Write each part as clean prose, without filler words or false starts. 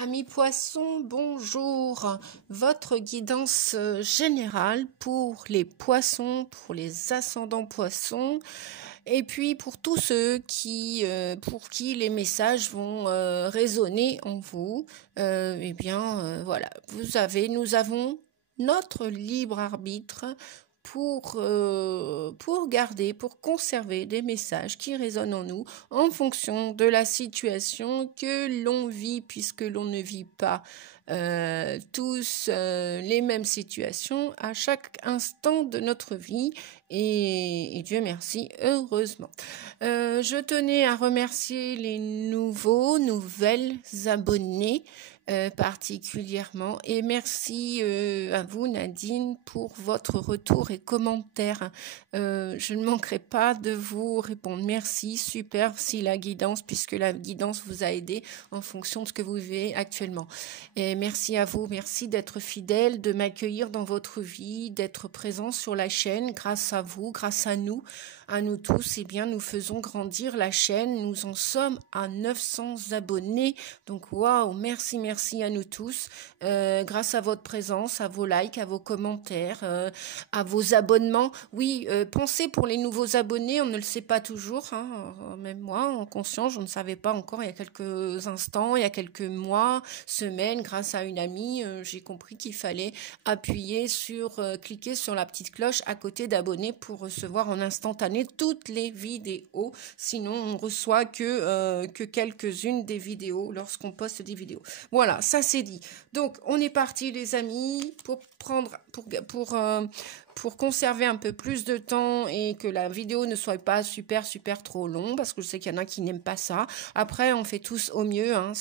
Amis poissons, bonjour. Votre guidance générale pour les poissons, pour les ascendants poissons, et puis pour tous ceux pour qui les messages vont résonner en vous. Voilà, nous avons notre libre arbitre pour conserver des messages qui résonnent en nous en fonction de la situation que l'on vit, puisque l'on ne vit pas tous les mêmes situations à chaque instant de notre vie et Dieu merci, heureusement. Je tenais à remercier les nouvelles abonnés particulièrement et merci à vous Nadine pour votre retour et commentaires. Je ne manquerai pas de vous répondre. Merci, super si la guidance, puisque la guidance vous a aidé en fonction de ce que vous vivez actuellement. Et merci à vous, merci d'être fidèle, de m'accueillir dans votre vie, d'être présent sur la chaîne. Grâce à vous, grâce à nous tous, eh bien, nous faisons grandir la chaîne. Nous en sommes à 900 abonnés. Donc, waouh, merci à nous tous. Grâce à votre présence, à vos likes, à vos commentaires, à vos abonnements. Oui, pensez pour les nouveaux abonnés, on ne le sait pas toujours. Même moi, en conscience, je ne savais pas encore il y a quelques instants, il y a quelques mois, semaines, grâce à une amie, j'ai compris qu'il fallait cliquer sur la petite cloche à côté d'abonner pour recevoir en instantané toutes les vidéos. Sinon, on reçoit que quelques-unes des vidéos lorsqu'on poste des vidéos. Voilà, ça c'est dit. Donc, on est parti les amis pour conserver un peu plus de temps et que la vidéo ne soit pas super trop long, parce que je sais qu'il y en a qui n'aiment pas ça. Après, on fait tous au mieux, on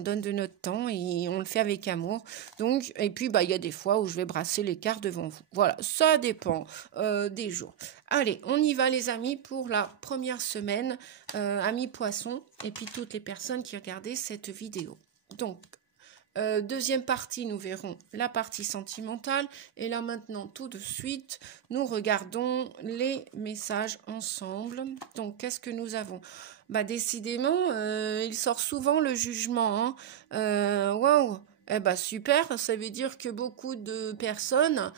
donne de notre temps et on le fait avec amour. Donc, et puis il y a des fois où je vais brasser les cartes devant vous. Voilà, ça dépend des jours. Allez, on y va les amis pour la première semaine, amis poissons, et puis toutes les personnes qui regardaient cette vidéo. Donc, deuxième partie, nous verrons la partie sentimentale. Et là maintenant, tout de suite, nous regardons les messages ensemble. Donc, qu'est-ce que nous avons? Décidément, il sort souvent le jugement. Waouh! Eh super, ça veut dire que beaucoup de personnes,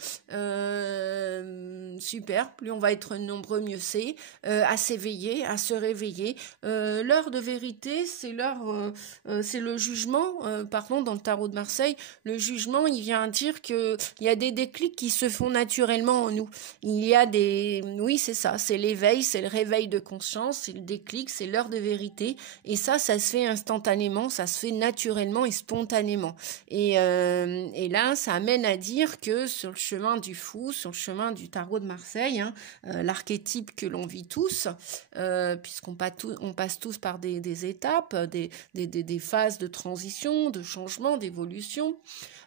super, plus on va être nombreux, mieux c'est, à s'éveiller, à se réveiller. L'heure de vérité, c'est le jugement, dans le tarot de Marseille, le jugement, il vient dire que il y a des déclics qui se font naturellement en nous. Oui, c'est ça, c'est l'éveil, c'est le réveil de conscience, c'est le déclic, c'est l'heure de vérité, et ça se fait instantanément, ça se fait naturellement et spontanément. Et là, ça amène à dire que sur le chemin du fou, sur le chemin du tarot de Marseille, l'archétype que l'on vit tous, puisqu'on passe tous par des étapes, des phases de transition, de changement, d'évolution,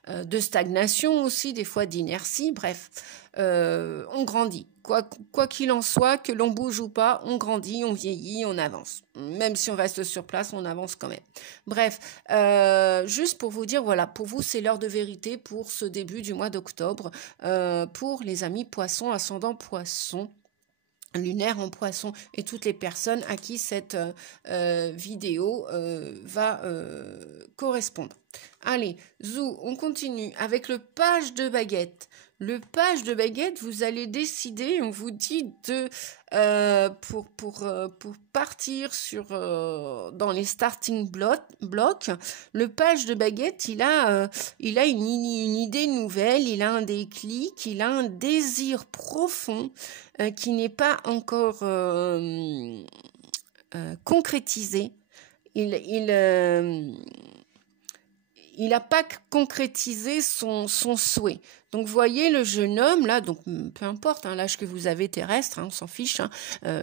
de stagnation aussi, des fois d'inertie, bref, on grandit. Quoi qu'il en soit, que l'on bouge ou pas, on grandit, on vieillit, on avance. Même si on reste sur place, on avance quand même. Bref, juste pour vous dire, voilà, pour vous, c'est l'heure de vérité pour ce début du mois d'octobre, pour les amis poissons, ascendant poissons, lunaire en poisson et toutes les personnes à qui cette vidéo va correspondre. Allez, zou, on continue avec le page de baguette. Le page de baguette, vous allez décider, on vous dit pour partir dans les starting blocks. Le page de baguette, il a une idée nouvelle, il a un déclic, il a un désir profond qui n'est pas encore concrétisé. Il n'a pas concrétisé son souhait. Donc, vous voyez le jeune homme, là, donc peu importe l'âge que vous avez terrestre, on s'en fiche,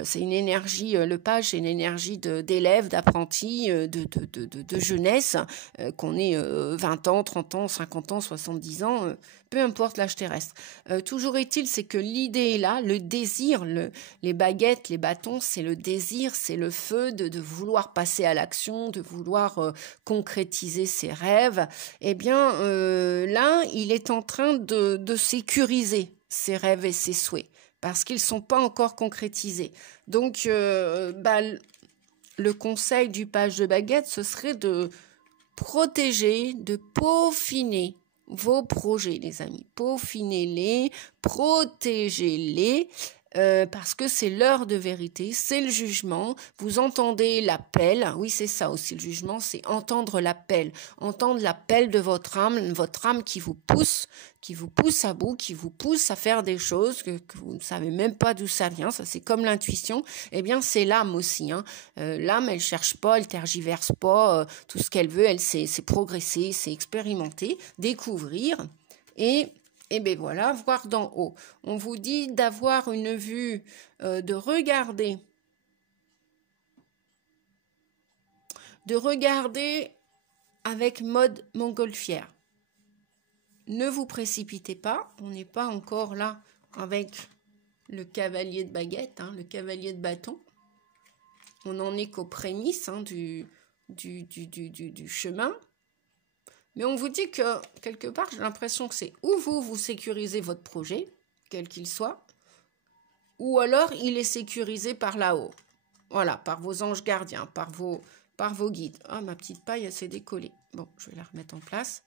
c'est une énergie, le page, c'est une énergie d'élève, d'apprenti, de jeunesse, qu'on ait 20 ans, 30 ans, 50 ans, 70 ans, peu importe l'âge terrestre. Toujours est-il, c'est que l'idée est là, le désir, les baguettes, les bâtons, c'est le désir, c'est le feu de vouloir passer à l'action, de vouloir concrétiser ses rêves. Eh bien, là, il est en train de sécuriser ses rêves et ses souhaits parce qu'ils ne sont pas encore concrétisés. Donc, le conseil du page de baguette, ce serait de protéger, de peaufiner vos projets, les amis. Peaufinez-les, protégez-les. Parce que c'est l'heure de vérité, c'est le jugement, vous entendez l'appel, oui c'est ça aussi le jugement, c'est entendre l'appel de votre âme qui vous pousse à bout, qui vous pousse à faire des choses que vous ne savez même pas d'où ça vient, ça c'est comme l'intuition, eh bien c'est l'âme aussi, hein. L'âme elle cherche pas, elle tergiverse pas, tout ce qu'elle veut, elle c'est progresser, c'est expérimenter, découvrir et bien voilà, voir d'en haut. On vous dit d'avoir une vue, de regarder avec mode montgolfière. Ne vous précipitez pas, on n'est pas encore là avec le cavalier de baguette, hein, le cavalier de bâton. On n'en est qu'aux prémices hein, du chemin. Mais on vous dit que, quelque part, j'ai l'impression que c'est ou vous sécurisez votre projet, quel qu'il soit, ou alors il est sécurisé par là-haut. Voilà, par vos anges gardiens, par vos guides. Ah, ma petite paille, elle s'est décollée. Bon, je vais la remettre en place.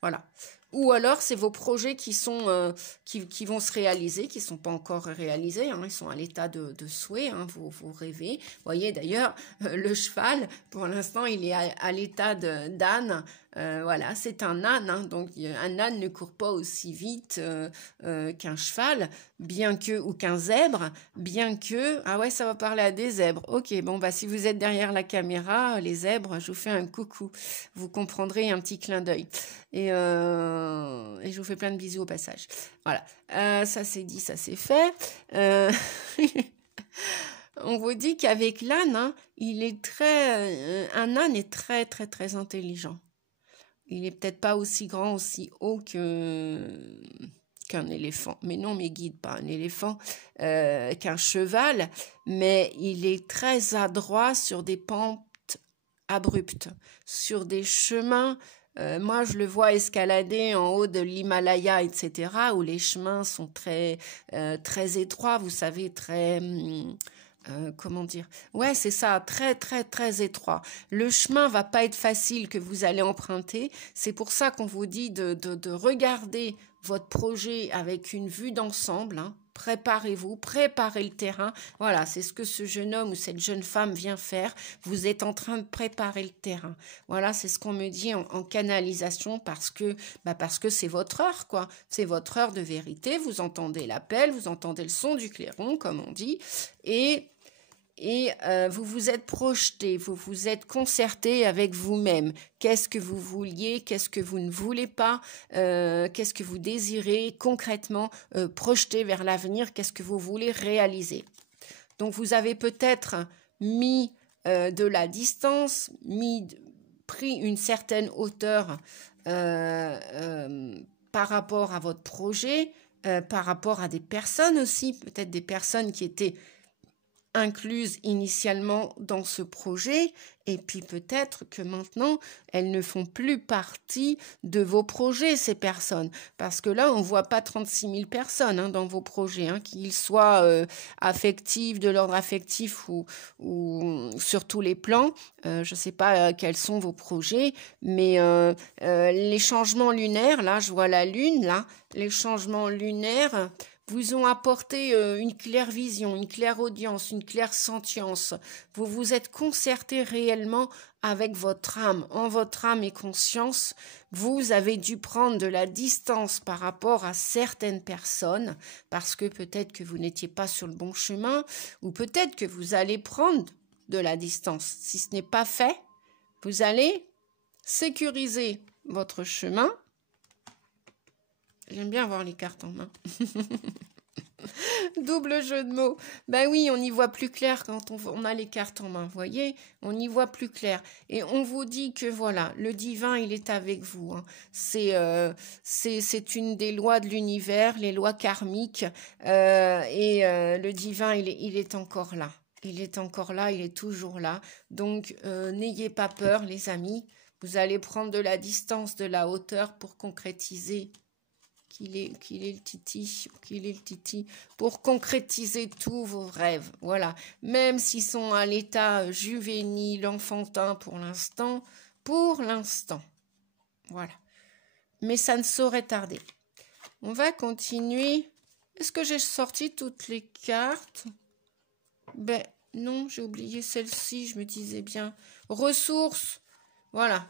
Voilà. Ou alors, c'est vos projets qui sont qui vont se réaliser, qui ne sont pas encore réalisés. Hein, ils sont à l'état de souhait, hein, vous rêvez. Vous voyez, d'ailleurs, le cheval, pour l'instant, il est à l'état d'âne. Voilà, c'est un âne. Hein, donc, un âne ne court pas aussi vite qu'un cheval, ou qu'un zèbre, bien que... Ah ouais, ça va parler à des zèbres. Ok, bon, bah si vous êtes derrière la caméra, les zèbres, je vous fais un coucou. Vous comprendrez un petit clin d'œil. Et je vous fais plein de bisous au passage. Voilà, ça c'est dit, ça c'est fait. On vous dit qu'avec l'âne, hein, un âne est très très très intelligent. Il n'est peut-être pas aussi grand, aussi haut qu'un éléphant. Mais non, mes guides, pas un éléphant, qu'un cheval. Mais il est très adroit sur des pentes abruptes, sur des chemins. Moi, je le vois escalader en haut de l'Himalaya, etc., où les chemins sont très, très étroits, vous savez, très... comment dire? Ouais, c'est ça, très, très, très étroit. Le chemin va pas être facile que vous allez emprunter. C'est pour ça qu'on vous dit de regarder votre projet avec une vue d'ensemble, hein. Préparez-vous, préparez le terrain. Voilà, c'est ce que ce jeune homme ou cette jeune femme vient faire. Vous êtes en train de préparer le terrain. Voilà, c'est ce qu'on me dit en canalisation parce que c'est votre heure, quoi. C'est votre heure de vérité. Vous entendez l'appel, vous entendez le son du clairon, comme on dit, et vous vous êtes projeté, vous vous êtes concerté avec vous-même. Qu'est-ce que vous vouliez, qu'est-ce que vous ne voulez pas, qu'est-ce que vous désirez concrètement projeter vers l'avenir, qu'est-ce que vous voulez réaliser. Donc vous avez peut-être mis de la distance, pris une certaine hauteur par rapport à votre projet, par rapport à des personnes aussi, peut-être des personnes qui étaient incluses initialement dans ce projet, et puis peut-être que maintenant, elles ne font plus partie de vos projets, ces personnes. Parce que là, on ne voit pas 36 000 personnes hein, dans vos projets, hein, qu'ils soient affectifs, de l'ordre affectif ou sur tous les plans. Je ne sais pas quels sont vos projets, mais les changements lunaires, là, je vois la lune, là, les changements lunaires vous ont apporté une claire vision, une claire audience, une claire sentience. Vous vous êtes concerté réellement avec votre âme. En votre âme et conscience, vous avez dû prendre de la distance par rapport à certaines personnes, parce que peut-être que vous n'étiez pas sur le bon chemin, ou peut-être que vous allez prendre de la distance. Si ce n'est pas fait, vous allez sécuriser votre chemin. J'aime bien avoir les cartes en main. Double jeu de mots. Ben oui, on y voit plus clair quand on a les cartes en main, vous voyez, on y voit plus clair. Et on vous dit que voilà, le divin, il est avec vous. Hein. C'est une des lois de l'univers, les lois karmiques. Le divin, il est encore là. Il est encore là, il est toujours là. Donc, n'ayez pas peur, les amis. Vous allez prendre de la distance, de la hauteur pour concrétiser qu'il est le titi, pour concrétiser tous vos rêves. Voilà. Même s'ils sont à l'état juvénile, enfantin pour l'instant, pour l'instant. Voilà. Mais ça ne saurait tarder. On va continuer. Est-ce que j'ai sorti toutes les cartes? Ben non, j'ai oublié celle-ci, je me disais bien. Ressources. Voilà.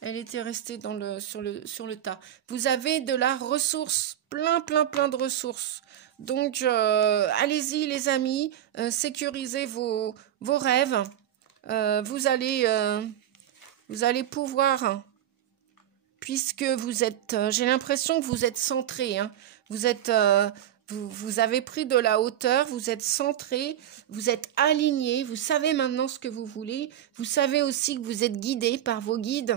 Elle était restée sur le tas. Vous avez de la ressource. Plein de ressources. Donc, allez-y les amis. Sécurisez vos rêves. Vous allez pouvoir... Puisque vous êtes, j'ai l'impression que vous êtes centré, hein. Vous avez pris de la hauteur, vous êtes centré, vous êtes aligné, vous savez maintenant ce que vous voulez, vous savez aussi que vous êtes guidé par vos guides.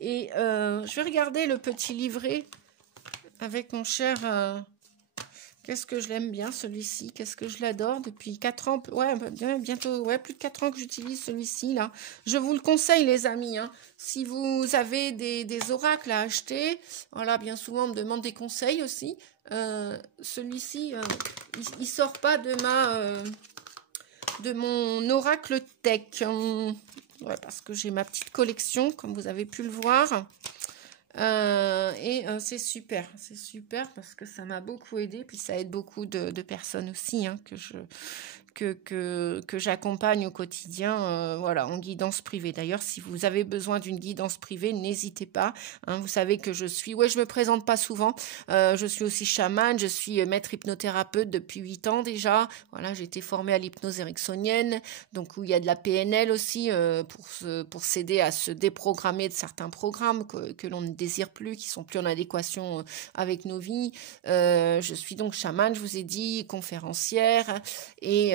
Et je vais regarder le petit livret avec mon cher... Qu'est-ce que je l'aime bien, celui-ci. Qu'est-ce que je l'adore depuis 4 ans. Ouais, bientôt, ouais, plus de 4 ans que j'utilise celui-ci, là. Je vous le conseille, les amis, hein. Si vous avez des oracles à acheter, voilà, bien souvent, on me demande des conseils aussi. Celui-ci, il sort pas de mon oracle tech. Ouais, parce que j'ai ma petite collection, comme vous avez pu le voir. C'est super parce que ça m'a beaucoup aidé, puis ça aide beaucoup de personnes aussi, hein, que j'accompagne au quotidien, voilà, en guidance privée. D'ailleurs, si vous avez besoin d'une guidance privée, n'hésitez pas, hein, vous savez que je me présente pas souvent, je suis aussi chamane, je suis maître hypnothérapeute depuis 8 ans déjà, voilà, j'ai été formée à l'hypnose ericksonienne, donc où il y a de la PNL aussi, pour s'aider à se déprogrammer de certains programmes que l'on ne désire plus, qui sont plus en adéquation avec nos vies. Je suis donc chamane, je vous ai dit, conférencière et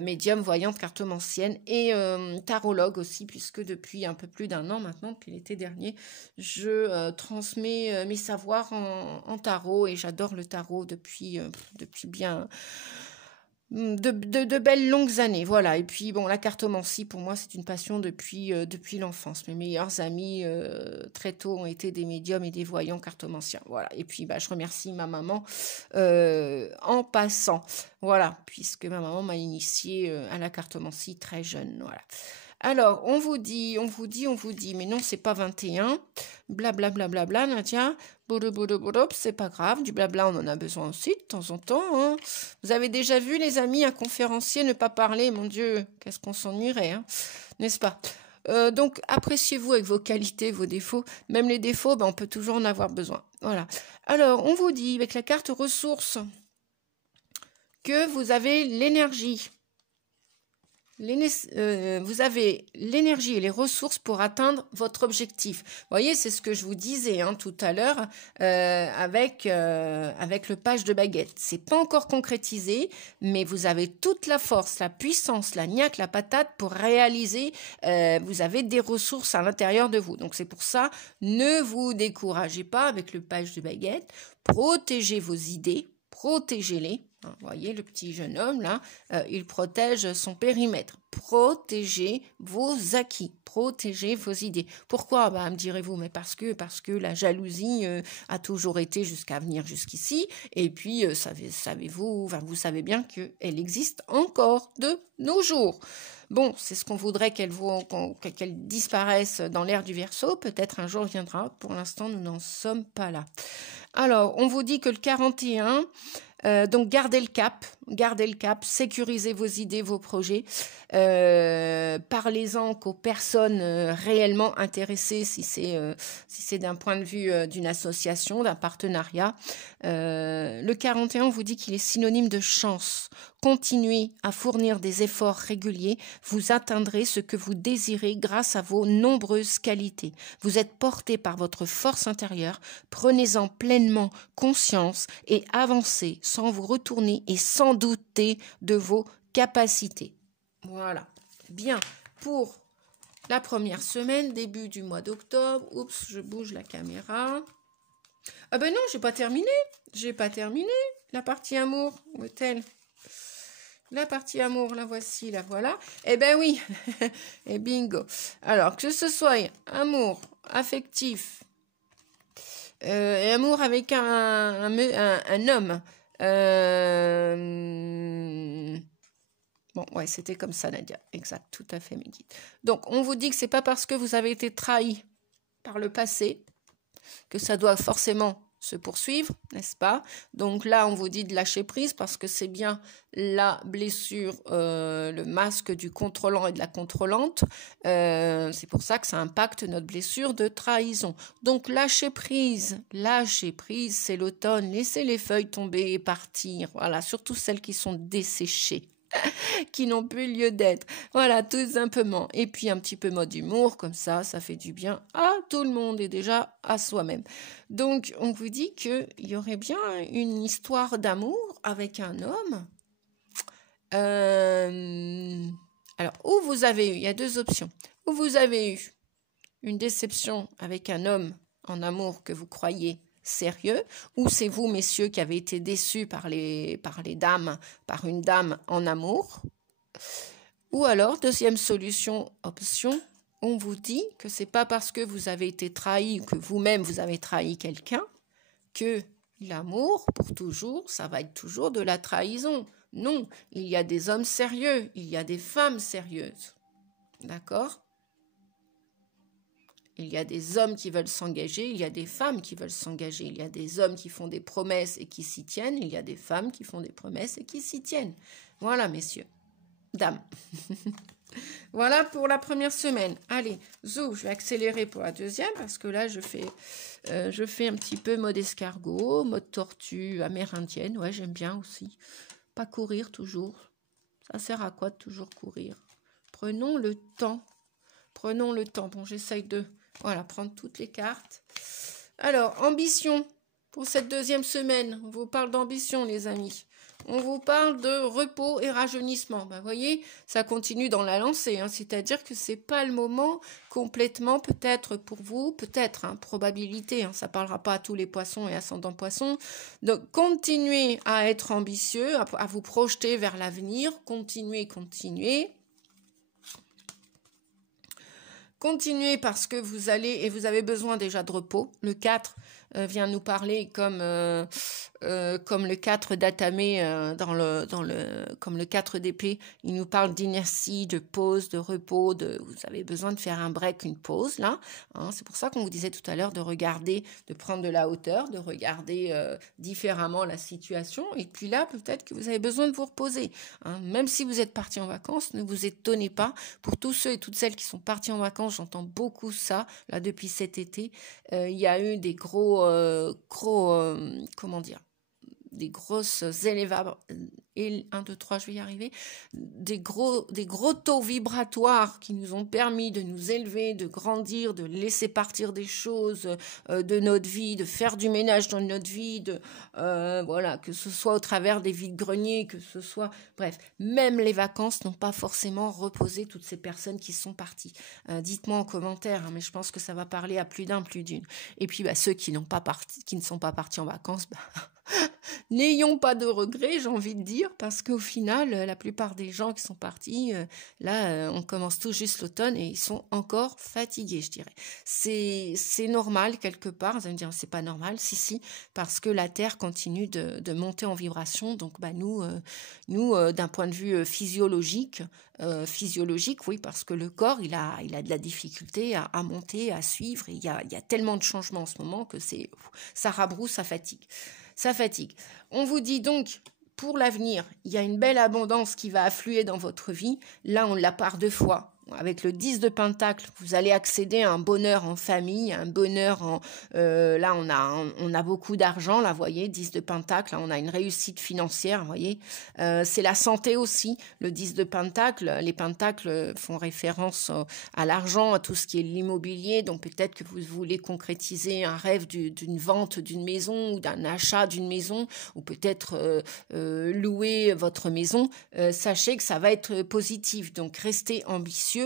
médium, voyante, cartomancienne et tarologue aussi, puisque depuis un peu plus d'1 an maintenant, depuis l'été dernier, je transmets mes savoirs en tarot et j'adore le tarot depuis bien de belles longues années, voilà. Et puis bon, la cartomancie pour moi c'est une passion depuis l'enfance. Mes meilleurs amis très tôt ont été des médiums et des voyants cartomanciens, voilà. Et puis je remercie ma maman en passant, voilà, puisque ma maman m'a initiée à la cartomancie très jeune, voilà. Alors, on vous dit, mais non, c'est pas 21, blablabla, Nadia, c'est pas grave, du blabla, on en a besoin aussi de temps en temps, hein. Vous avez déjà vu, les amis, un conférencier ne pas parler, mon Dieu, qu'est-ce qu'on s'ennuierait, hein, n'est-ce pas? Donc, appréciez-vous avec vos qualités, vos défauts, même les défauts, on peut toujours en avoir besoin, voilà. Alors, on vous dit, avec la carte ressources, que vous avez l'énergie. Vous avez l'énergie et les ressources pour atteindre votre objectif. Vous voyez, c'est ce que je vous disais tout à l'heure avec le page de baguette. C'est pas encore concrétisé, mais vous avez toute la force, la puissance, la niaque, la patate pour réaliser. Vous avez des ressources à l'intérieur de vous. Donc c'est pour ça, ne vous découragez pas avec le page de baguette. Protégez vos idées, protégez-les. Vous voyez, le petit jeune homme, là, il protège son périmètre. Protégez vos acquis, protégez vos idées. Pourquoi? Me direz-vous, mais parce que la jalousie a toujours été jusqu'à venir jusqu'ici. Et puis, savez-vous, vous savez bien qu'elle existe encore de nos jours. Bon, c'est ce qu'on voudrait qu'elle disparaisse dans l'ère du Verseau. Peut-être un jour viendra. Pour l'instant, nous n'en sommes pas là. Alors, on vous dit que le 41... donc gardez le cap, sécurisez vos idées, vos projets, parlez-en qu'aux personnes réellement intéressées, si c'est d'un point de vue d'une association, d'un partenariat. Le 41 vous dit qu'il est synonyme de chance. Continuez à fournir des efforts réguliers, vous atteindrez ce que vous désirez grâce à vos nombreuses qualités. Vous êtes porté par votre force intérieure, prenez-en pleinement conscience et avancez sans vous retourner et sans douter de vos capacités. Voilà, bien, pour la première semaine, début du mois d'octobre. Oups, je bouge la caméra. Ah ben non, j'ai pas terminé, la partie amour, où est-elle? La partie amour, la voici, la voilà. Eh ben oui, et bingo. Alors, que ce soit amour affectif, et amour avec un homme, Bon, ouais, c'était comme ça, Nadia. Exact, tout à fait, Mehdi. Donc, on vous dit que c'est pas parce que vous avez été trahi par le passé que ça doit forcément se poursuivre, n'est-ce pas? Donc là, on vous dit de lâcher prise parce que c'est bien la blessure, le masque du contrôlant et de la contrôlante. C'est pour ça que ça impacte notre blessure de trahison. Donc lâcher prise, c'est l'automne. Laissez les feuilles tomber et partir. Voilà, surtout celles qui sont desséchées. Qui n'ont plus lieu d'être. Voilà, tout simplement. Et puis un petit peu mode humour, comme ça fait du bien à tout le monde et déjà à soi-même. Donc, on vous dit qu'il y aurait bien une histoire d'amour avec un homme. Alors, où vous avez eu, il y a deux options. Où vous avez eu une déception avec un homme en amour que vous croyez sérieux, ou c'est vous, messieurs, qui avez été déçus par les dames, par une dame en amour, ou alors, deuxième solution, option, on vous dit que c'est pas parce que vous avez été trahi ou que vous-même vous avez trahi quelqu'un que l'amour, pour toujours, ça va être toujours de la trahison. Non, il y a des hommes sérieux, il y a des femmes sérieuses. D'accord ? Il y a des hommes qui veulent s'engager, il y a des femmes qui veulent s'engager. Il y a des hommes qui font des promesses et qui s'y tiennent. Il y a des femmes qui font des promesses et qui s'y tiennent. Voilà, messieurs, dames. Voilà pour la première semaine. Allez, zou, je vais accélérer pour la deuxième parce que là, je fais un petit peu mode escargot, mode tortue amérindienne. Ouais, j'aime bien aussi. Pas courir toujours. Ça sert à quoi de toujours courir? Prenons le temps. Prenons le temps. Bon, j'essaye de... Voilà, prendre toutes les cartes. Alors, ambition pour cette deuxième semaine. On vous parle d'ambition, les amis. On vous parle de repos et rajeunissement. Ben, voyez, ça continue dans la lancée. Hein, c'est-à-dire que c'est pas le moment complètement, peut-être pour vous, peut-être, hein, probabilité. Hein, ça parlera pas à tous les poissons et ascendants poissons. Donc, continuez à être ambitieux, à vous projeter vers l'avenir. Continuez. Continuez parce que vous avez besoin déjà de repos. Le 4 vient nous parler comme le 4 d'Atamé comme le 4 d'épée. Il nous parle d'inertie, de pause, de repos. Vous avez besoin de faire un break, une pause là. Hein, c'est pour ça qu'on vous disait tout à l'heure de regarder, de prendre de la hauteur, de regarder différemment la situation. Et puis là, peut-être que vous avez besoin de vous reposer. Hein. Même si vous êtes partis en vacances, ne vous étonnez pas. Pour tous ceux et toutes celles qui sont partis en vacances, j'entends beaucoup ça là depuis cet été. Il y a eu des comment dire, des grosses élévables, et 1, 2, 3, je vais y arriver, des gros taux vibratoires qui nous ont permis de nous élever, de grandir, de laisser partir des choses de notre vie, de faire du ménage dans notre vie, voilà, que ce soit au travers des vides-greniers, que ce soit, bref, même les vacances n'ont pas forcément reposé toutes ces personnes qui sont parties. Dites-moi en commentaire, hein, mais je pense que ça va parler à plus d'un, plus d'une. Et puis ceux qui ne sont pas partis en vacances, n'ayons pas de regrets, j'ai envie de dire, parce qu'au final, la plupart des gens qui sont partis, on commence tout juste l'automne et ils sont encore fatigués, je dirais. C'est normal quelque part, vous allez me dire, c'est pas normal, si, parce que la Terre continue de monter en vibration, donc nous, d'un point de vue physiologique, oui, parce que le corps, il a de la difficulté à monter, à suivre, et il y a tellement de changements en ce moment que ça rabrousse, ça fatigue. Ça fatigue. On vous dit donc, pour l'avenir, il y a une belle abondance qui va affluer dans votre vie. Là, on la part 2 fois. Avec le 10 de Pentacle, vous allez accéder à un bonheur en famille, un bonheur là, on a beaucoup d'argent, là, vous voyez, 10 de Pentacle, là, on a une réussite financière, vous voyez. C'est la santé aussi, le 10 de Pentacle. Les Pentacles font référence à l'argent, à tout ce qui est l'immobilier. Donc, peut-être que vous voulez concrétiser un rêve d'une vente d'une maison ou d'un achat d'une maison, ou peut-être louer votre maison. Sachez que ça va être positif. Donc, restez ambitieux.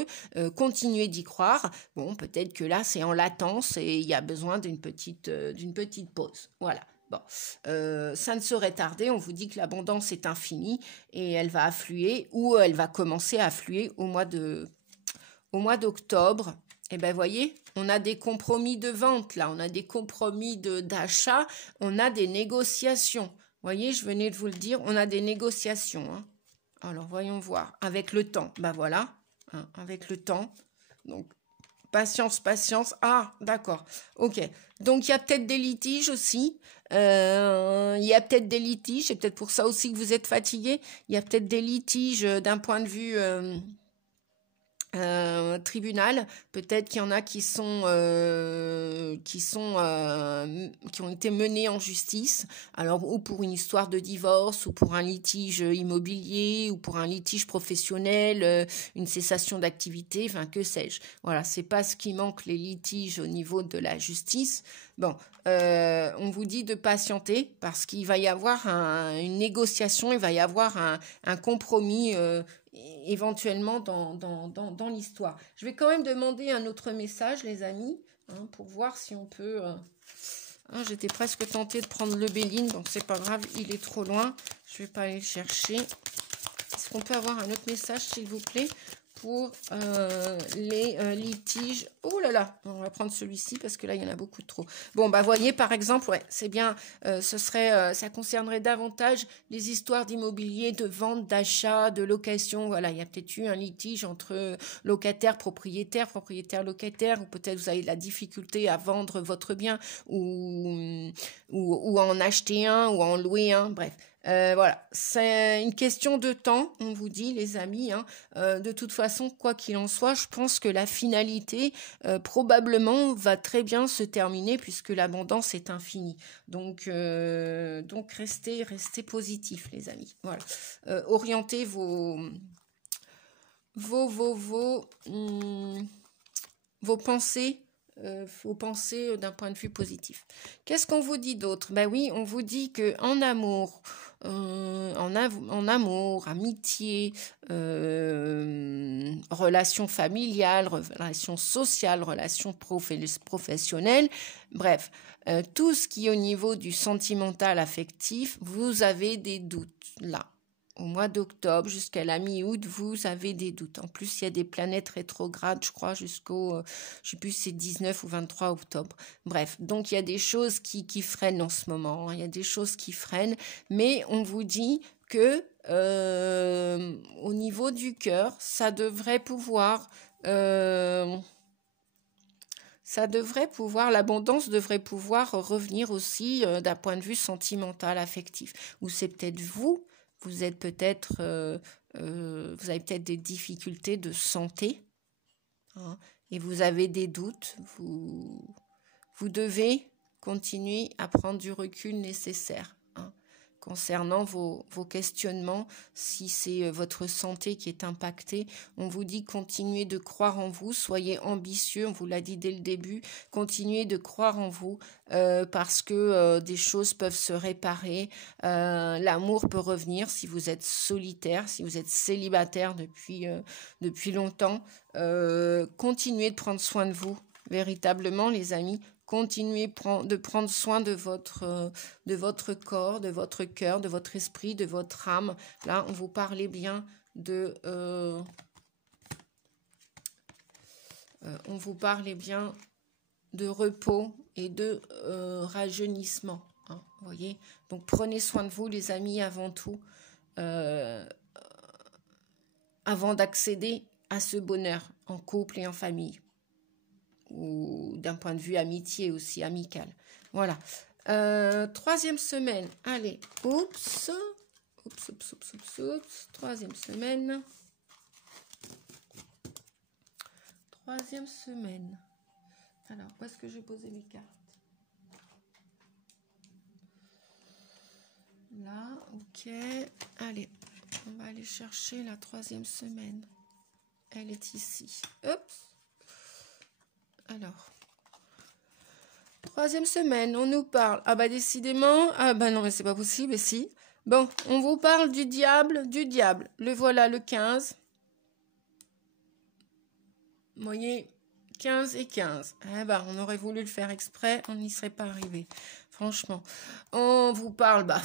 Continuez d'y croire. Bon, peut-être que là, c'est en latence et il y a besoin d'une petite pause. Voilà. Bon, ça ne saurait tarder. On vous dit que l'abondance est infinie et elle va affluer ou elle va commencer à affluer au mois d'octobre. Et ben, voyez, on a des compromis de vente là, on a des compromis d'achat, on a des négociations. Voyez, je venais de vous le dire, on a des négociations. Hein. Alors, voyons voir. Avec le temps. Ben voilà. Hein, avec le temps. Donc, patience, patience. Ah, d'accord. Ok. Donc, il y a peut-être des litiges aussi. Il y a peut-être des litiges. C'est peut-être pour ça aussi que vous êtes fatigué. Il y a peut-être des litiges d'un point de vue... tribunal, peut-être qu'il y en a qui ont été menés en justice, alors ou pour une histoire de divorce, ou pour un litige immobilier, ou pour un litige professionnel, une cessation d'activité, enfin que sais-je. Voilà, c'est pas ce qui manque les litiges au niveau de la justice. Bon, on vous dit de patienter parce qu'il va y avoir une négociation, il va y avoir un compromis. Éventuellement dans l'histoire. Je vais quand même demander un autre message, les amis, hein, pour voir si on peut... hein, j'étais presque tentée de prendre le Béline, donc c'est pas grave, il est trop loin. Je vais pas aller le chercher. Est-ce qu'on peut avoir un autre message, s'il vous plaît, pour les litiges? Oh là là, on va prendre celui-ci parce que là, il y en a beaucoup trop. Bon, bah voyez, par exemple, ouais, c'est bien, ça concernerait davantage les histoires d'immobilier, de vente, d'achat, de location. Voilà, il y a peut-être eu un litige entre locataire, propriétaire, locataire, ou peut-être vous avez de la difficulté à vendre votre bien ou en acheter un ou en louer un, bref. Voilà, c'est une question de temps, on vous dit, les amis. Hein. De toute façon, quoi qu'il en soit, je pense que la finalité, probablement, va très bien se terminer puisque l'abondance est infinie. Donc restez positifs, les amis. Voilà, orientez vos pensées. Faut penser d'un point de vue positif. Qu'est-ce qu'on vous dit d'autre? Ben oui, on vous dit que en amour, amitié, relations familiales, relations sociales, relations professionnelles, bref, tout ce qui est au niveau du sentimental affectif, vous avez des doutes là. Au mois d'octobre jusqu'à la mi-août, vous avez des doutes. En plus, il y a des planètes rétrogrades, je crois, jusqu'au, je sais plus si c'est 19 ou 23 octobre. Bref, donc il y a des choses qui freinent en ce moment. Il y a des choses qui freinent, mais on vous dit que au niveau du cœur, ça devrait pouvoir... l'abondance devrait pouvoir revenir aussi d'un point de vue sentimental, affectif. Ou c'est peut-être vous êtes peut-être, vous avez peut-être des difficultés de santé, hein, et vous avez des doutes. Vous devez continuer à prendre du recul nécessaire. Concernant vos questionnements, si c'est votre santé qui est impactée, on vous dit continuez de croire en vous, soyez ambitieux, on vous l'a dit dès le début, continuez de croire en vous parce que des choses peuvent se réparer, l'amour peut revenir si vous êtes solitaire, si vous êtes célibataire depuis longtemps, continuez de prendre soin de vous, véritablement les amis. Continuez de prendre soin de votre corps, de votre cœur, de votre esprit, de votre âme. Là, on vous parlait bien de... on vous parlait bien de repos et de rajeunissement. Hein, vous voyez. Donc, prenez soin de vous, les amis, avant tout. Avant d'accéder à ce bonheur en couple et en famille. Ou d'un point de vue amitié aussi, amical. Voilà. Troisième semaine. Allez, oups. Troisième semaine. Alors, où est-ce que j'ai posé mes cartes? Là, ok. Allez, on va aller chercher la troisième semaine. Elle est ici. Oups. Alors, troisième semaine, on nous parle. Ah bah décidément, ah bah non mais c'est pas possible, et si. Bon, on vous parle du diable. Le voilà le 15. Vous voyez, 15 et 15. Eh ben, on aurait voulu le faire exprès, on n'y serait pas arrivé. Franchement. On vous parle, bah,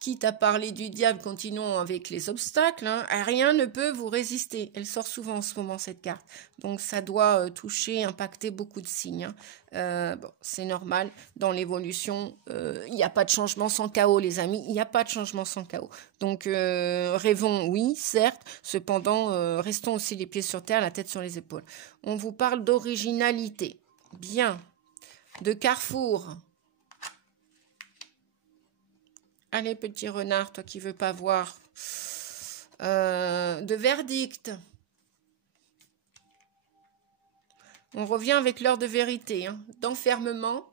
quitte à parler du diable, continuons avec les obstacles. Hein. Rien ne peut vous résister. Elle sort souvent en ce moment, cette carte. Donc, ça doit toucher, impacter beaucoup de signes. Hein. Bon, c'est normal. Dans l'évolution, il n'y a pas de changement sans chaos, les amis. Il n'y a pas de changement sans chaos. Donc, rêvons, oui, certes. Cependant, restons aussi les pieds sur terre, la tête sur les épaules. On vous parle d'originalité. Bien. De carrefour. Allez, petit renard, toi qui veux pas voir. De verdict. On revient avec l'heure de vérité. Hein. D'enfermement.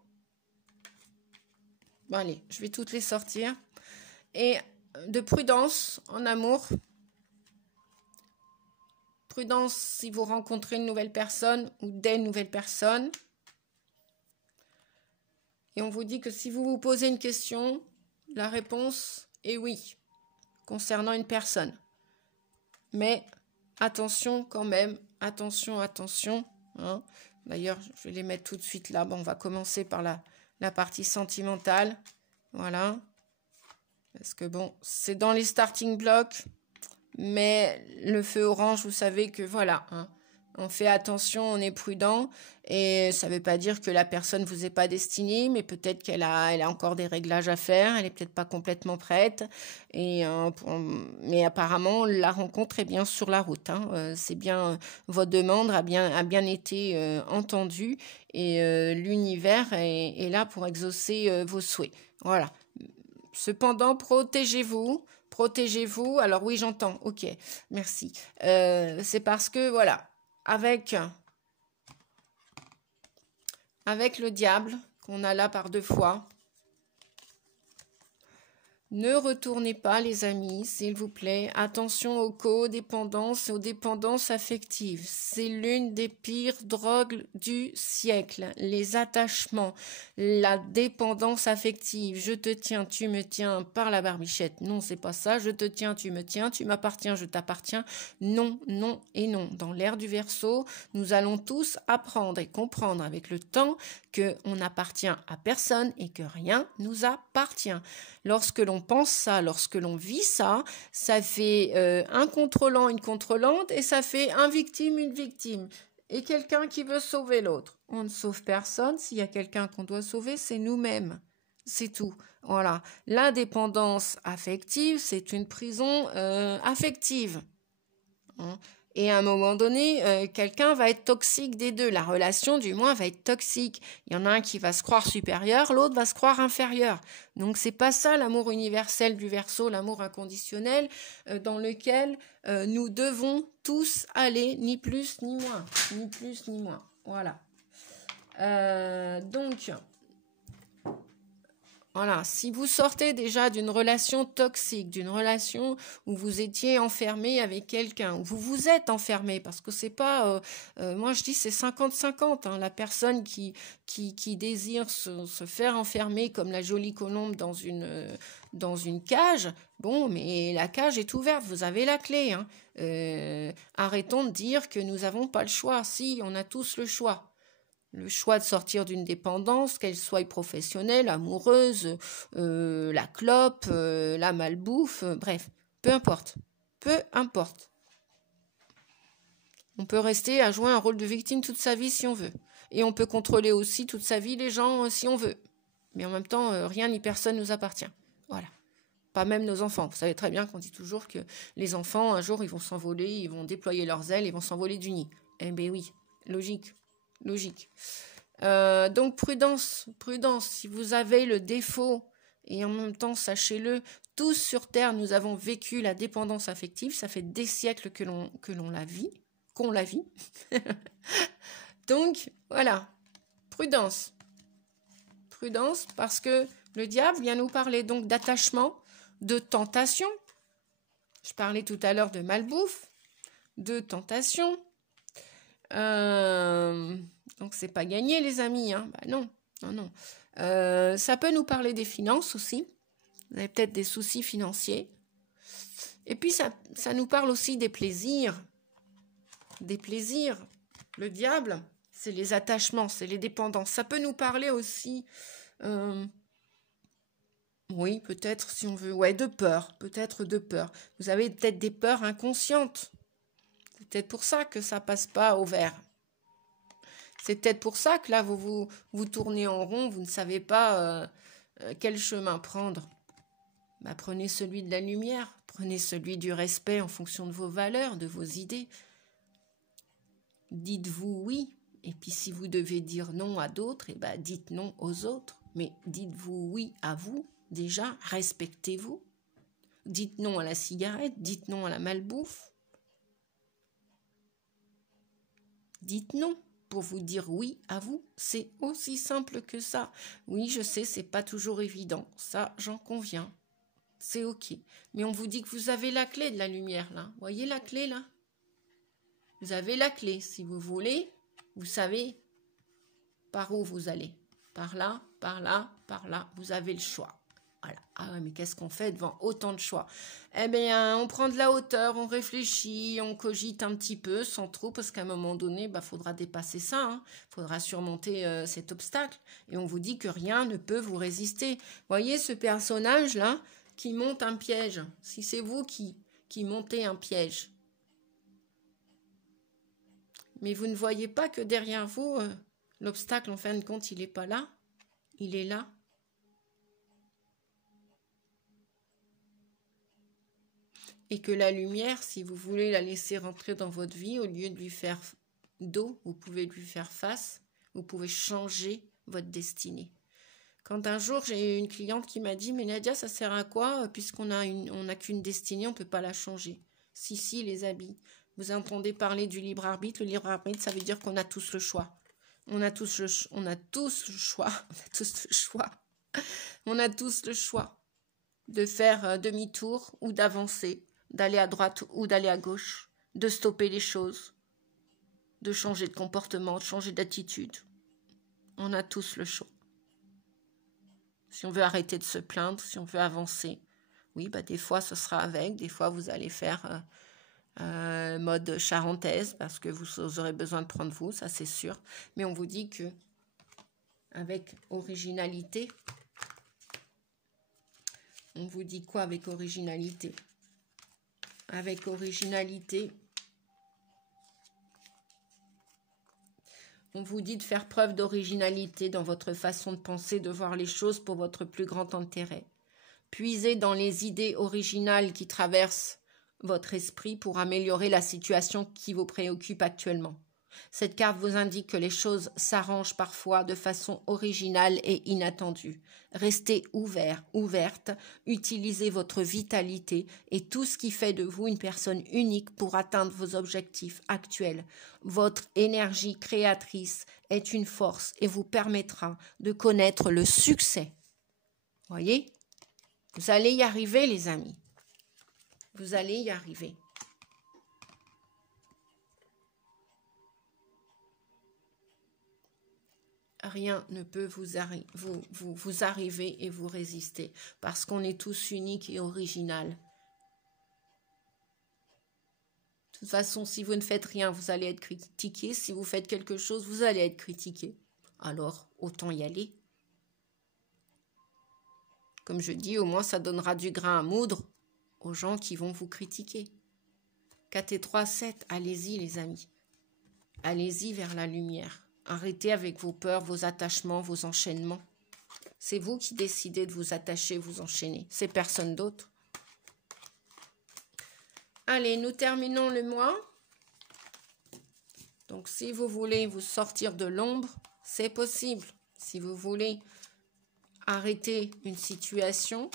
Bon, allez, je vais toutes les sortir. Et de prudence en amour. Prudence si vous rencontrez une nouvelle personne ou des nouvelles personnes. Et on vous dit que si vous vous posez une question... La réponse est oui, concernant une personne. Mais attention quand même, attention, attention. Hein. D'ailleurs, je vais les mettre tout de suite là. Bon, on va commencer par la partie sentimentale. Voilà. Parce que bon, c'est dans les starting blocks. Mais le feu orange, vous savez que voilà, hein, on fait attention, on est prudent. Et ça ne veut pas dire que la personne ne vous est pas destinée, mais peut-être elle a encore des réglages à faire, elle n'est peut-être pas complètement prête. Mais apparemment, la rencontre est bien sur la route. Hein. C'est bien, votre demande a bien été entendue et l'univers est là pour exaucer vos souhaits. Voilà. Cependant, protégez-vous. Protégez-vous. Alors oui, j'entends. Ok, merci. C'est parce que, voilà, avec le diable qu'on a là par 2 fois, ne retournez pas, les amis, s'il vous plaît. Attention aux codépendances et aux dépendances affectives. C'est l'une des pires drogues du siècle. Les attachements, la dépendance affective. Je te tiens, tu me tiens par la barbichette. Non, c'est pas ça. Je te tiens, tu me tiens. Tu m'appartiens, je t'appartiens. Non, non et non. Dans l'ère du Verseau, nous allons tous apprendre et comprendre avec le temps qu'on n'appartient à personne et que rien nous appartient. Lorsque l'on pense ça, lorsque l'on vit ça, ça fait un contrôlant, une contrôlante et ça fait un victime, une victime. Et quelqu'un qui veut sauver l'autre. On ne sauve personne. S'il y a quelqu'un qu'on doit sauver, c'est nous-mêmes. C'est tout. Voilà. L'indépendance affective, c'est une prison affective. Hein. Et à un moment donné, quelqu'un va être toxique des deux. La relation, du moins, va être toxique. Il y en a un qui va se croire supérieur, l'autre va se croire inférieur. Donc, c'est pas ça l'amour universel du Verseau, l'amour inconditionnel, dans lequel nous devons tous aller, ni plus ni moins. Ni plus ni moins. Voilà. Donc, voilà, si vous sortez déjà d'une relation toxique, d'une relation où vous étiez enfermé avec quelqu'un, où vous vous êtes enfermé, parce que c'est pas, moi je dis c'est 50-50, hein, la personne qui désire se faire enfermer comme la jolie colombe dans une cage, bon, mais la cage est ouverte, vous avez la clé. Hein. Arrêtons de dire que nous n'avons pas le choix, si, on a tous le choix. Le choix de sortir d'une dépendance, qu'elle soit professionnelle, amoureuse, la clope, la malbouffe, bref, peu importe. Peu importe. On peut rester à jouer un rôle de victime toute sa vie si on veut. Et on peut contrôler aussi toute sa vie les gens si on veut. Mais en même temps, rien ni personne nous appartient. Voilà. Pas même nos enfants. Vous savez très bien qu'on dit toujours que les enfants, un jour, ils vont s'envoler, ils vont déployer leurs ailes, ils vont s'envoler du nid. Eh bien oui, logique. Donc prudence, si vous avez le défaut, et en même temps sachez-le, tous sur Terre nous avons vécu la dépendance affective, ça fait des siècles que l'on la vit, qu'on la vit. Donc voilà, prudence parce que le diable vient nous parler donc d'attachement, de tentation. Je parlais tout à l'heure de malbouffe, de tentation. Donc c'est pas gagné, les amis, hein. Bah non. Ça peut nous parler des finances aussi. Vous avez peut-être des soucis financiers. Et puis ça nous parle aussi des plaisirs. Le diable, c'est les attachements, c'est les dépendances. Ça peut nous parler aussi Oui, peut-être si on veut. Ouais, de peur. Peut-être de peur. Vous avez peut-être des peurs inconscientes. C'est peut-être pour ça que ça passe pas au vert. C'est peut-être pour ça que là, vous tournez en rond, vous ne savez pas quel chemin prendre. Bah, prenez celui de la lumière, prenez celui du respect en fonction de vos valeurs, de vos idées. Dites-vous oui, et puis si vous devez dire non à d'autres, eh ben, dites non aux autres. Mais dites-vous oui à vous, déjà, respectez-vous. Dites non à la cigarette, dites non à la malbouffe. Dites non pour vous dire oui à vous. C'est aussi simple que ça. Oui, je sais, c'est pas toujours évident. Ça, j'en conviens. C'est ok. Mais on vous dit que vous avez la clé de la lumière, là. Voyez la clé, là? Vous avez la clé. Si vous voulez, vous savez par où vous allez. Par là, par là, par là. Vous avez le choix. Voilà. Ah ouais, mais qu'est-ce qu'on fait devant autant de choix? Eh bien, on prend de la hauteur, on réfléchit, on cogite un petit peu, sans trop, parce qu'à un moment donné, bah, faudra dépasser ça. Hein. Faudra surmonter cet obstacle. Et on vous dit que rien ne peut vous résister. Voyez ce personnage-là qui monte un piège. Si c'est vous qui montez un piège. Mais vous ne voyez pas que derrière vous, l'obstacle, en fin de compte, il n'est pas là. Il est là. Et que la lumière, si vous voulez la laisser rentrer dans votre vie, au lieu de lui faire dos, vous pouvez lui faire face. Vous pouvez changer votre destinée. Quand un jour, j'ai eu une cliente qui m'a dit « Mais Nadia, ça sert à quoi puisqu'on n'a qu'une destinée, on ne peut pas la changer. » Si, les amis. Vous entendez parler du libre arbitre. Le libre arbitre, ça veut dire qu'on a tous le choix. On a tous le choix. On a tous le choix. On a tous le choix de faire demi-tour ou d'avancer, d'aller à droite ou d'aller à gauche, de stopper les choses, de changer de comportement, de changer d'attitude. On a tous le choix. Si on veut arrêter de se plaindre, si on veut avancer, oui, bah des fois ce sera avec, des fois vous allez faire mode charentaise parce que vous aurez besoin de prendre vous, ça c'est sûr. Mais on vous dit que avec originalité, on vous dit quoi avec originalité? Avec originalité, on vous dit de faire preuve d'originalité dans votre façon de penser, de voir les choses pour votre plus grand intérêt. Puisez dans les idées originales qui traversent votre esprit pour améliorer la situation qui vous préoccupe actuellement. Cette carte vous indique que les choses s'arrangent parfois de façon originale et inattendue. Restez ouverte, utilisez votre vitalité et tout ce qui fait de vous une personne unique pour atteindre vos objectifs actuels. Votre énergie créatrice est une force et vous permettra de connaître le succès. Voyez ? Vous allez y arriver, les amis. Vous allez y arriver. Rien ne peut vous arriver et vous résister, parce qu'on est tous uniques et originaux. De toute façon, si vous ne faites rien, vous allez être critiqué. Si vous faites quelque chose, vous allez être critiqué. Alors, autant y aller. Comme je dis, au moins, ça donnera du grain à moudre aux gens qui vont vous critiquer. 4 et 3, 7, allez-y, les amis. Allez-y vers la lumière. Arrêtez avec vos peurs, vos attachements, vos enchaînements. C'est vous qui décidez de vous attacher, vous enchaîner. C'est personne d'autre. Allez, nous terminons le mois. Donc, si vous voulez vous sortir de l'ombre, c'est possible. Si vous voulez arrêter une situation,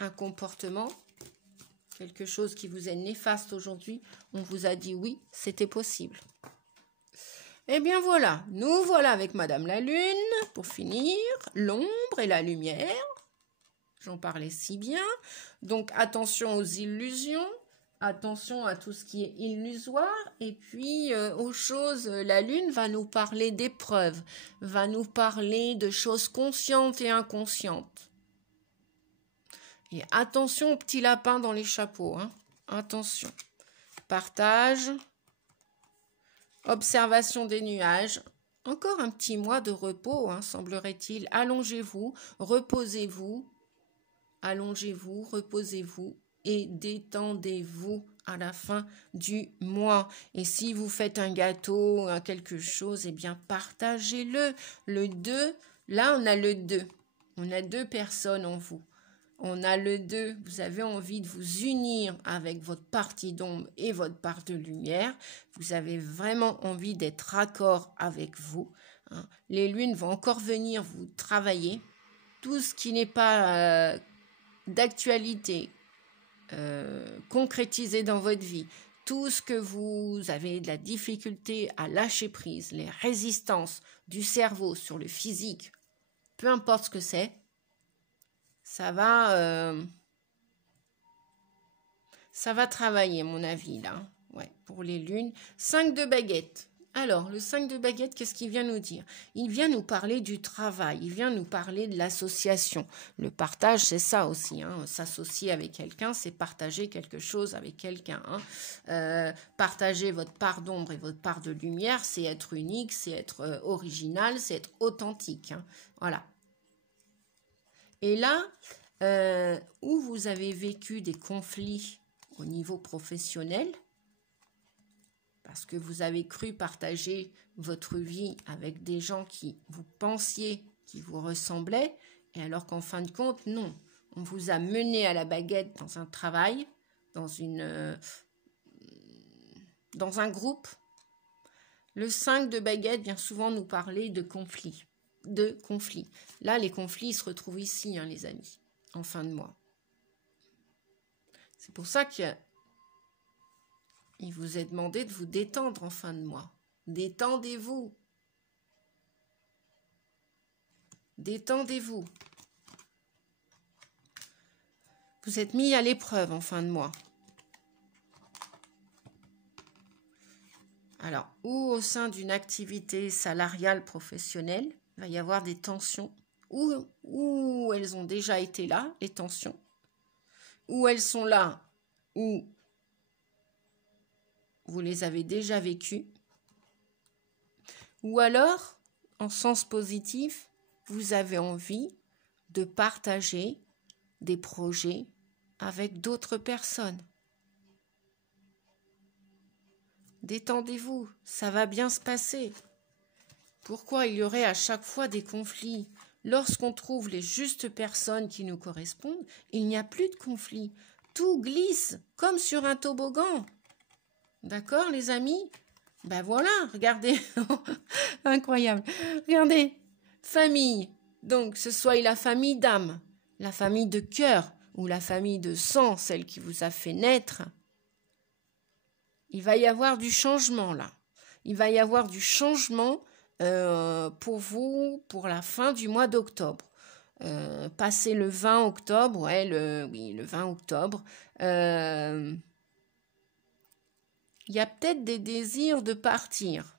un comportement, quelque chose qui vous est néfaste aujourd'hui, on vous a dit oui, c'était possible. Eh bien voilà, nous voilà avec Madame la Lune, pour finir, l'ombre et la lumière. J'en parlais si bien. Donc attention aux illusions, attention à tout ce qui est illusoire. Et puis aux choses, la Lune va nous parler d'épreuves, va nous parler de choses conscientes et inconscientes. Et attention aux petits lapins dans les chapeaux. Hein. Attention. Partage. Observation des nuages. Encore un petit mois de repos, hein, semblerait-il. Allongez-vous, reposez-vous. allongez-vous, reposez-vous et détendez-vous à la fin du mois. Et si vous faites un gâteau, quelque chose, eh bien partagez-le. Le 2, là on a le 2. On a 2 personnes en vous. On a le 2, vous avez envie de vous unir avec votre partie d'ombre et votre part de lumière. Vous avez vraiment envie d'être raccord avec vous. Hein. Les lunes vont encore venir vous travailler. Tout ce qui n'est pas d'actualité, concrétisé dans votre vie, tout ce que vous avez de la difficulté à lâcher prise, les résistances du cerveau sur le physique, peu importe ce que c'est, ça va travailler, à mon avis, là. Ouais, pour les lunes. 5 de baguettes. Alors, le 5 de baguettes, qu'est-ce qu'il vient nous dire? Il vient nous parler du travail, il vient nous parler de l'association. Le partage, c'est ça aussi. Hein. S'associer avec quelqu'un, c'est partager quelque chose avec quelqu'un. Hein. Partager votre part d'ombre et votre part de lumière, c'est être unique, c'est être original, c'est être authentique. Hein. Voilà. Et là, où vous avez vécu des conflits au niveau professionnel, parce que vous avez cru partager votre vie avec des gens qui vous pensiez, qui vous ressemblaient, et alors qu'en fin de compte, non. On vous a mené à la baguette dans un travail, dans un groupe. Le 5 de baguette vient souvent nous parler de conflits. Là, les conflits se retrouvent ici, hein, les amis, en fin de mois. C'est pour ça qu'il vous est demandé de vous détendre en fin de mois. Détendez-vous. Détendez-vous. Vous êtes mis à l'épreuve en fin de mois. Alors, ou au sein d'une activité salariale professionnelle, il va y avoir des tensions, ou elles ont déjà été là, les tensions, ou elles sont là, ou vous les avez déjà vécues, ou alors, en sens positif, vous avez envie de partager des projets avec d'autres personnes. Détendez-vous, ça va bien se passer. Pourquoi il y aurait à chaque fois des conflits? Lorsqu'on trouve les justes personnes qui nous correspondent, il n'y a plus de conflits. Tout glisse comme sur un toboggan. D'accord, les amis? Ben voilà, regardez. Incroyable. Regardez. Famille. Donc, ce soit la famille d'âme, la famille de cœur ou la famille de sang, celle qui vous a fait naître. Il va y avoir du changement là. Il va y avoir du changement pour vous pour la fin du mois d'octobre. Passé le 20 octobre, ouais, le 20 octobre, il y a peut-être des désirs de partir,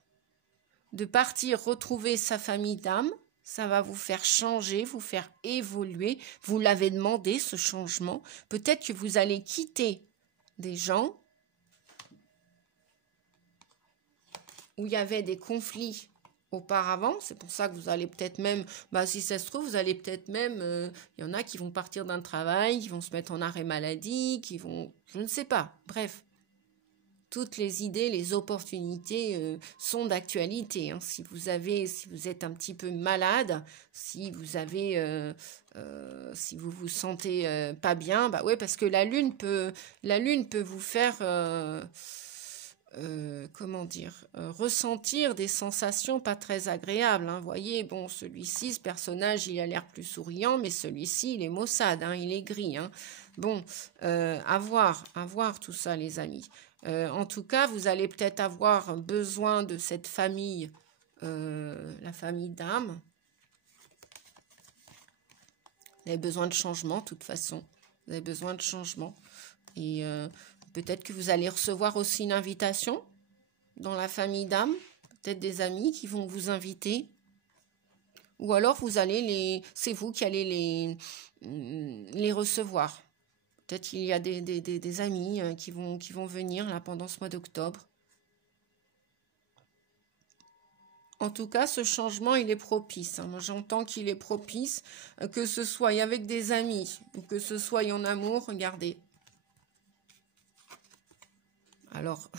retrouver sa famille d'âme. Ça va vous faire changer, vous faire évoluer. Vous l'avez demandé, ce changement. Peut-être que vous allez quitter des gens où il y avait des conflits auparavant. C'est pour ça que vous allez peut-être même, si ça se trouve, vous allez peut-être même, il y en a qui vont partir d'un travail, qui vont se mettre en arrêt maladie, je ne sais pas, bref. Toutes les idées, les opportunités sont d'actualité. Hein. Si vous êtes un petit peu malade, si vous vous sentez pas bien, ouais, parce que la lune peut vous faire, ressentir des sensations pas très agréables. Hein. Vous voyez, bon, celui-ci, ce personnage, il a l'air plus souriant, mais celui-ci, il est maussade, hein, il est gris. Hein. Bon, à voir tout ça, les amis. En tout cas, vous allez peut-être avoir besoin de cette famille, la famille d'âme. Vous avez besoin de changement, de toute façon. Vous avez besoin de changement. Et peut-être que vous allez recevoir aussi une invitation dans la famille d'âme. Peut-être des amis qui vont vous inviter. Ou alors, c'est vous qui allez les recevoir. Peut-être qu'il y a des amis qui vont venir là pendant ce mois d'octobre. En tout cas, ce changement, il est propice. Moi, j'entends qu'il est propice, que ce soit avec des amis ou que ce soit en amour. Regardez. Alors,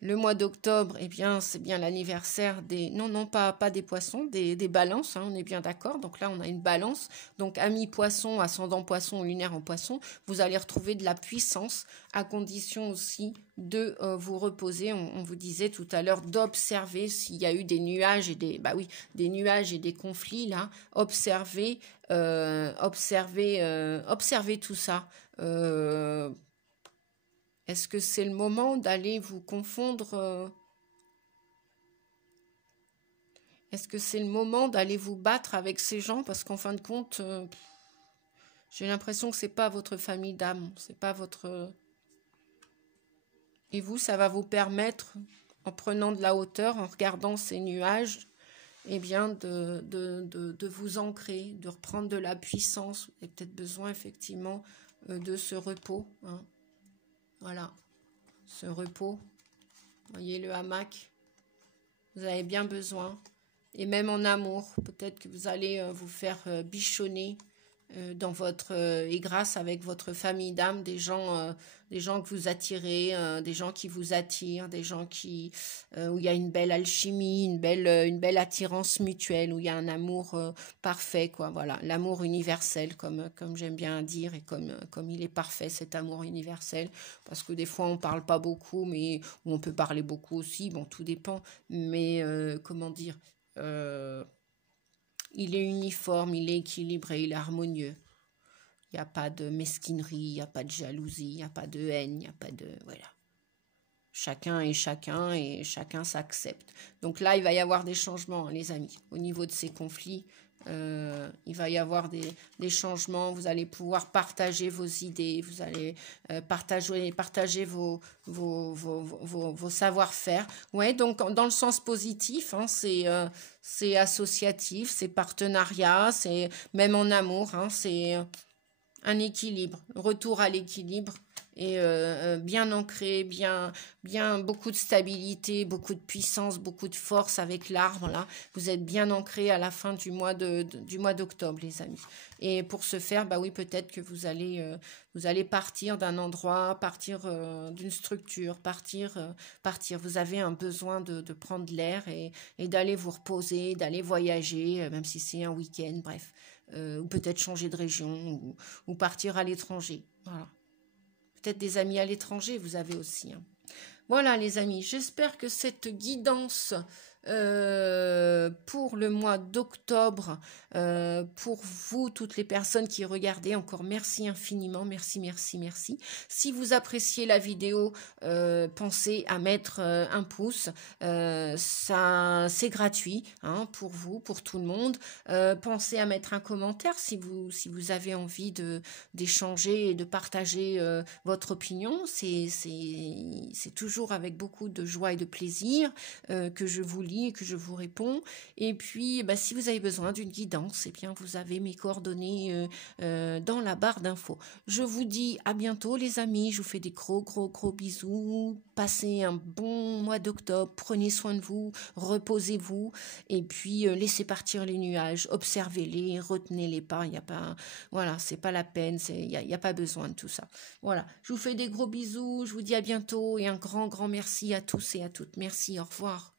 le mois d'octobre, eh bien, c'est bien l'anniversaire des... Non, non, pas des poissons, des balances, on est bien d'accord. Donc là, on a une balance. Donc, ami poisson, ascendant poisson, lunaire en poisson, vous allez retrouver de la puissance, à condition aussi de vous reposer. On vous disait tout à l'heure d'observer s'il y a eu des nuages et des... Bah oui, des nuages et des conflits, là. Observez tout ça. Est-ce que c'est le moment d'aller vous confondre Est-ce que c'est le moment d'aller vous battre avec ces gens? Parce qu'en fin de compte, j'ai l'impression que c'est pas votre famille d'âme, c'est pas votre... Et vous, ça va vous permettre, en prenant de la hauteur, en regardant ces nuages, eh bien, de vous ancrer, de reprendre de la puissance. Vous avez peut-être besoin, effectivement, de ce repos. Voilà, ce repos. Voyez le hamac. Vous avez bien besoin. Et même en amour, peut-être que vous allez vous faire bichonner dans votre et grâce avec votre famille d'âme, des gens que vous attirez, des gens qui vous attirent, des gens qui où il y a une belle alchimie, une belle attirance mutuelle, où il y a un amour parfait, quoi. Voilà, l'amour universel, comme j'aime bien dire, et comme il est parfait, cet amour universel, parce que des fois on parle pas beaucoup, mais ou on peut parler beaucoup aussi, bon, tout dépend, mais comment dire. Il est uniforme, il est équilibré, il est harmonieux. Il n'y a pas de mesquinerie, il n'y a pas de jalousie, il n'y a pas de haine, il n'y a pas de... Voilà. Chacun est chacun et chacun s'accepte. Donc là, il va y avoir des changements, les amis. Au niveau de ces conflits, il va y avoir des changements. Vous allez pouvoir partager vos idées, vous allez partager vos savoir-faire. Ouais, donc dans le sens positif, c'est associatif, c'est partenariat, c'est même en amour, c'est un équilibre, retour à l'équilibre et bien ancré, bien beaucoup de stabilité, beaucoup de puissance, beaucoup de force avec l'arbre là. Vous êtes bien ancré à la fin du mois d'octobre, les amis. Et pour ce faire, bah oui, peut-être que vous allez partir d'un endroit, partir d'une structure, partir. Vous avez un besoin de prendre l'air et d'aller vous reposer, d'aller voyager, même si c'est un week-end, bref. Ou peut-être changer de région ou partir à l'étranger. Voilà. Peut-être des amis à l'étranger, vous avez aussi. Voilà, les amis, j'espère que cette guidance pour le mois d'octobre, pour vous, toutes les personnes qui regardez, encore merci infiniment, merci, merci, merci. Si vous appréciez la vidéo, pensez à mettre un pouce, ça c'est gratuit pour vous, pour tout le monde. Pensez à mettre un commentaire si vous avez envie d'échanger et de partager votre opinion. C'est toujours avec beaucoup de joie et de plaisir que je vous lis et que je vous réponds. Et puis, si vous avez besoin d'une guidance, eh bien, vous avez mes coordonnées dans la barre d'infos. Je vous dis à bientôt, les amis. Je vous fais des gros, gros, gros bisous. Passez un bon mois d'octobre. Prenez soin de vous. Reposez-vous. Et puis, laissez partir les nuages. Observez-les. Retenez-les pas. Il y a pas, voilà, c'est pas la peine. Il y a pas besoin de tout ça. Voilà. Je vous fais des gros bisous. Je vous dis à bientôt et un grand, grand merci à tous et à toutes. Merci. Au revoir.